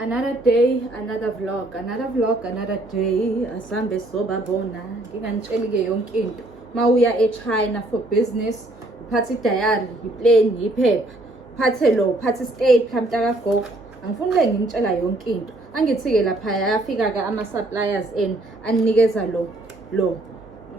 Another day, another vlog, another day. Asambe sobabona. Nginganitsheli-ke yonke into. Mawuya eChina for business, uphathe diary, iplane, iphepha, uphathe lo, uphathe stapler mntakagogo. Angifuni ngimtshela yonke into. Angithi-ke lapha yafika-ke ama-suppliers eni anikeza lo.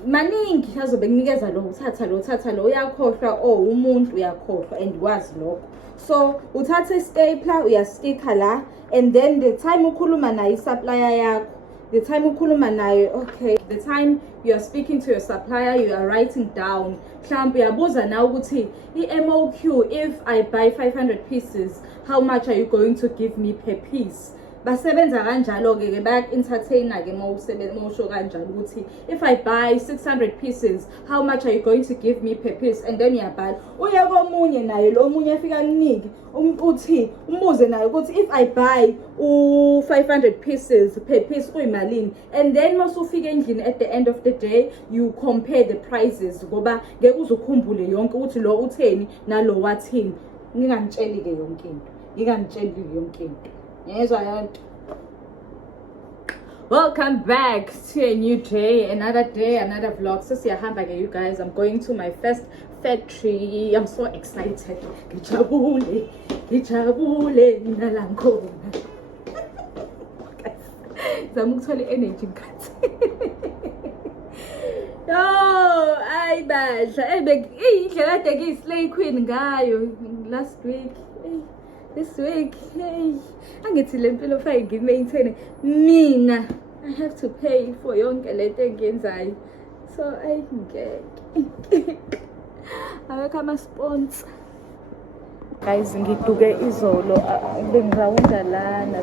Maningi azobe kunikeza lo, uthatha lo, uyakhohlwa umuntu uyakhohlwa and wazi lokho. So uthatha i-stapler uyasticka la, and then the time ukhuluma nayo i-supplier yakho, the time ukhuluma nayo, okay, the time you are speaking to your supplier, you are writing down. Mhlawumbe uyabuza na ukuthi i-MOQ, if I buy 500 pieces, how much are you going to give me per piece? Basebenza kanjalo-ke bayak-entertaina-ke mawusho kanjalo ukuthi if I buy 600 pieces, how much are you going to give me per piece? And then uyabhala uye komunye naye lo munye afika kuniki uthi umbuze naye ukuthi if I buy 500 pieces per piece kuyimalini, and then masufika endlini at the end of the day you compare the prices ngoba ngeke uzukhumbule yonke ukuthi lo utheni nalo wathini. Ngingangitsheli-ke yonke into. Welcome back to a new day, another vlog. So siyahamba-ke you guys, I'm going to my first factory. I'm so excited. Ngijabule mina la ngikhona. Zama ukuthola energy ngikhathi. No, ayi badla. Indlela kade ngiyi-slay queen ngayo last week. This week, hey, angithi le mpilo fanele ngi-maintain mina. I have to pay for yonke lento engiyenzayo. So ngeke. Awekho ama-sponsor. Guys, ngiduke izolo bengizawunda lana.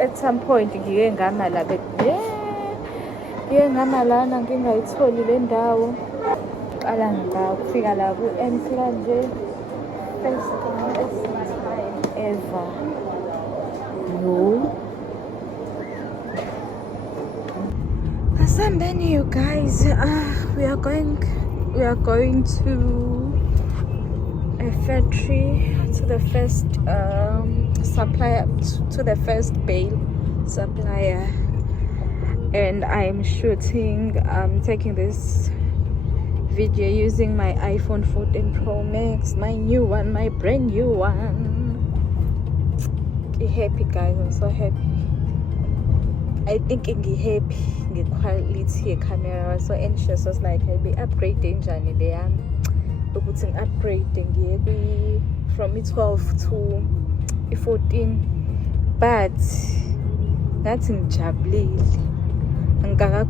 At some point ngike ngama la lana ngingayitholi le ndawo. Qala ngala kufika la ku-N kanje. First ever. No. Asambeni, you guys. We are going to a factory, to the first supplier, to the first bale supplier, and I'm taking this video using my iPhone 14 Pro Max, my new one, my brand new one. Happy guys, I'm so happy. I think I'm happy the quality camera. I was so anxious. I was like, I'll be upgrading journey there. Upgrading from 12 to 14, but that's in Jablil. Angaka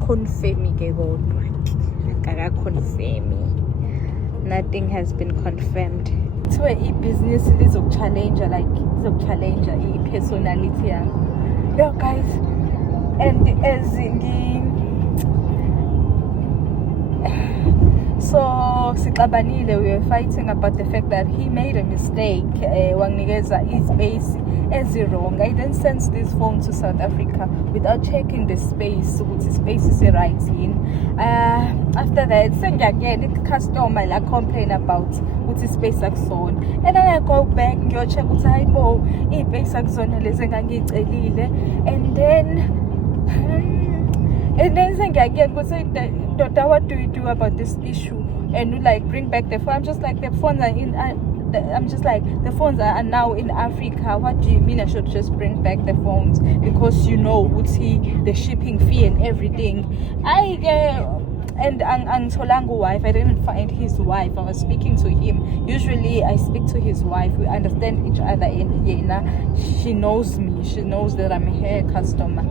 confirm. Nothing has been confirmed. So business is a challenge, personality. Yeah, guys, and as so we were fighting about the fact that he made a mistake. Wangnigeza his space as wrong. I then sent this phone to South Africa without checking the space, which the space is right in. After that, the customer like complain about which is space zone, and then I go back and check what I know. Space zone and then saying again, daughter, what do you do about this issue? And you like bring back the phone. I'm just like, the phones are in. The phones are now in Africa. What do you mean I should just bring back the phones? Because the shipping fee and everything. And Solango wife, I didn't find his wife. I was speaking to him. Usually I speak to his wife. We understand each other in Yena. She knows me. She knows that I'm her customer.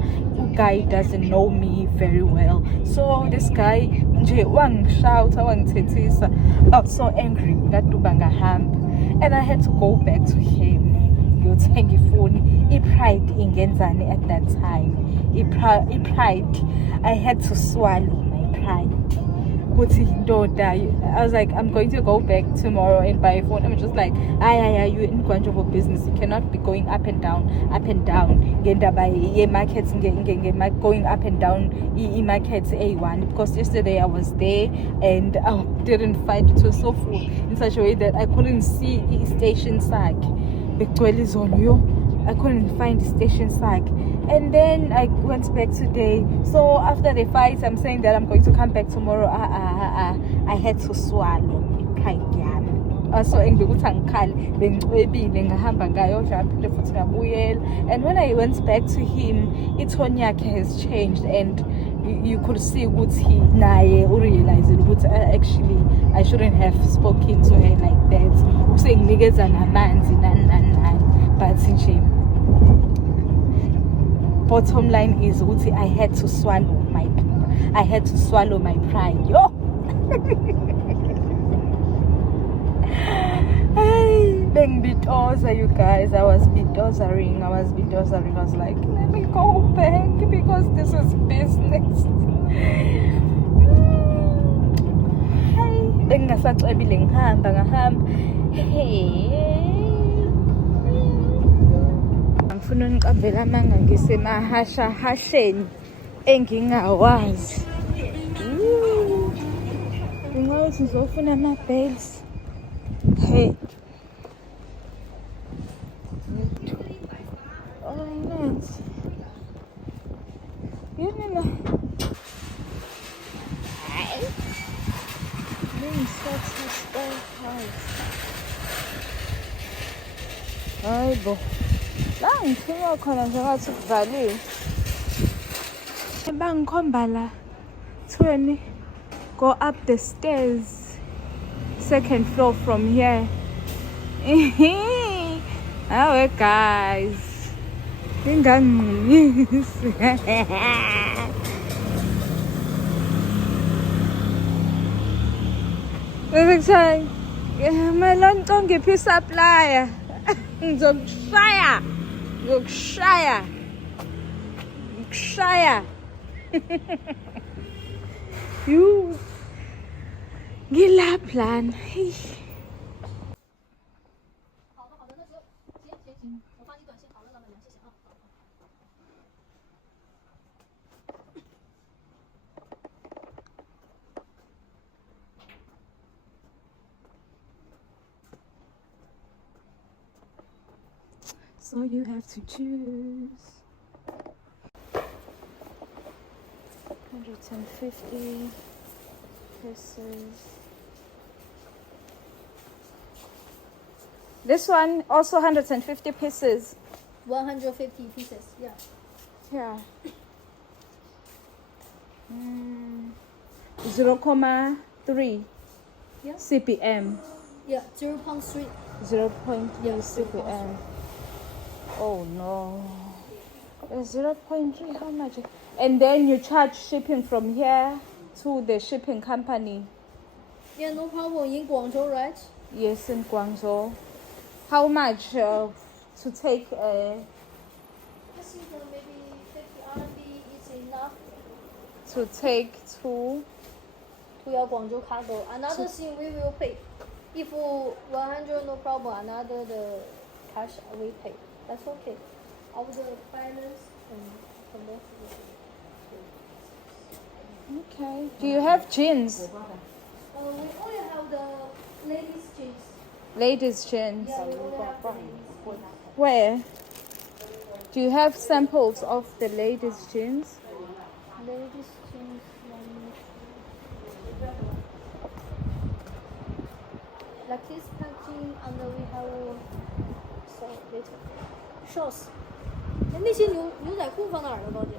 Guy doesn't know me very well. So this guy, wang shout, wang tetisa. I was so angry that Dubanga Hamp. And I had to go back to him. He pride in Genzani at that time. He pride. I had to swallow my pride. I was like, I'm going to go back tomorrow and buy a phone. I'm just like, you're in Guangzhou business. You cannot be going up and down. Genda by markets going up and down markets A1. Because yesterday I was there and I didn't find it was so full in such a way that I couldn't see the station side. I couldn't find station sack. And then I went back today. So after the fight, I'm saying that I'm going to come back tomorrow. I had to swallow ipride yami. So engikuthi angikhali bengicwebile ngahamba ngayo phinde futhi ngabuyela. And when I went back to him, itone yakhe has changed, and you could see ukuthi naye urealize ukuthi actually I shouldn't have spoken to her like that. Usenginikeza namanzi nani. But nje bottom line is ukuthi I had to swallow my pride. Yo. Bengibitoza, you guys. I was bitozering. I was like, let me go back because this is business. Bengingasacwebile ngihamba. Ngifuna uniqambela amanga ngisemahasheni engingawazi. Ingawazi ngizofuna ama-bails. Hey. Oh, nice. Yun na. Ay bo. La ngifuna khona nje ngathi kuvaliwe. Bangikhomba la 20 go up the stairs, second floor from here. Oh guys, ingangqinisi. Bekuthani malonto ngiphi supplier. Ngizokushaya. You ngilaplan. So you have to choose 150 pieces. This one also 150 pieces. 150 pieces, yeah. Yeah. 0.3 Yeah. CPM. Yeah, 0.3. 0.3 CPM. Oh no. 0.3, how much? And then you charge shipping from here to the shipping company. Yeah, no problem. In Guangzhou, right? Yes, in Guangzhou. How much to take? I think maybe 50 RMB is enough To take to your Guangzhou cargo. Another thing we will pay. If 100, no problem. Another the cash we pay. That's okay. Of the balance and the most. Okay. Do you have jeans? We only have the ladies jeans. Ladies jeans. Yeah, we only have the ladies jeans. Where? Do you have samples of the ladies jeans? Ladies jeans. Like this packaging, and we have so later shorts. 那些牛仔裤放哪儿了，高姐？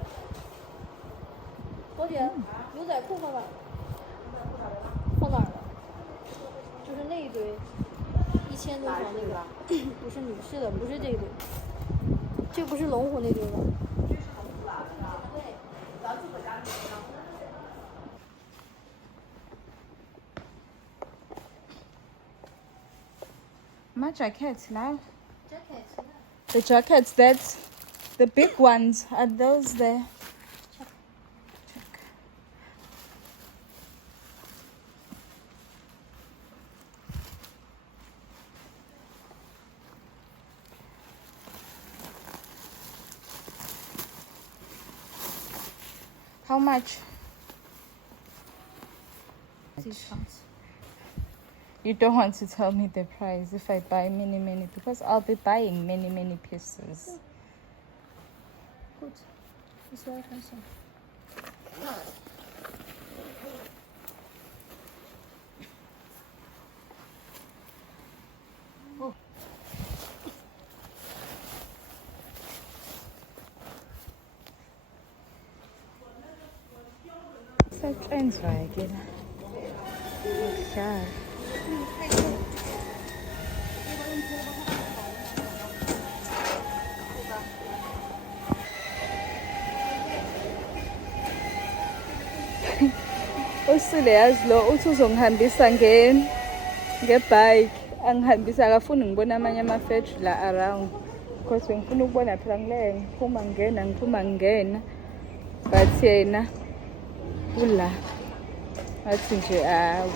高姐，牛仔裤放哪儿？放哪儿了？就是那一堆，1000多条那个，不是女士的，不是这一堆，这不是龙虎那堆的。My jackets now. Jackets. The jackets, that's the big ones. Are those there? Check. How much? You don't want to tell me the price if I buy many, because I'll be buying many pieces. Gut. Das war ganz so. Setshenzwa-ke la. Kudlala. Usile yazi lo uthi uzongihambisa ngebike, angihambisa akafuni ngibona amanye amafethu la around, because bengifuna ukubona phela ngileke ngiphuma ngingena, but yena ula athi nje awu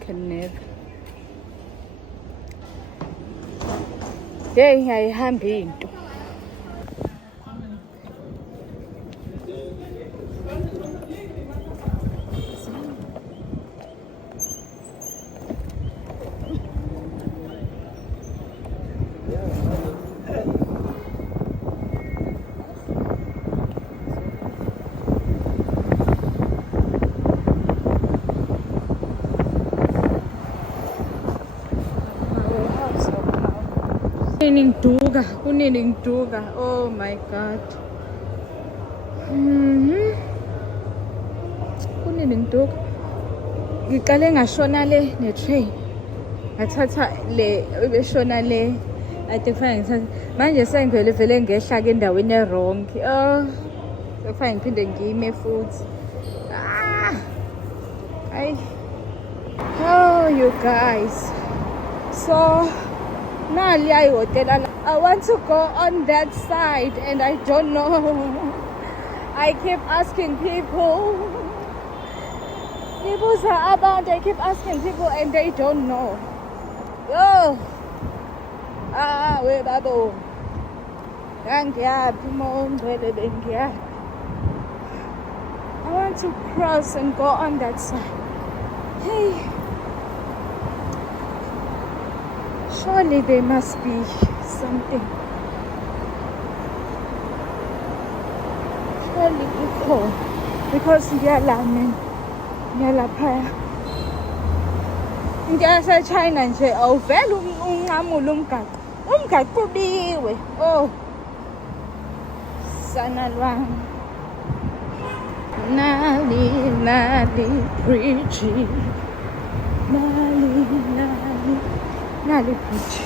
can never. Hey, ayihambi into. Kunini ngiduka. Oh my god. Kunini ngiduka. Ngiqale ngashona le ne-train. Ngathatha le ebeshona le. Ade kufanele ngithathe. Manje sengivele vele ngehla ke endaweni e-wrong. Oh. Kufanele ngiphinde ngime futhi. Oh, you guys. So I want to go on that side and I don't know. I keep asking people. People are about, I keep asking people and they don't know. Oh. We babo. I want to cross and go on that side. Hey. Surely there must be something. Surely before, because ngiyalapha. Ngiyasa China nje awuvela unqamula umgaqo. Umgaqo ubiwe. Oh. Sana lwami. Nali preachy. Nali preachy.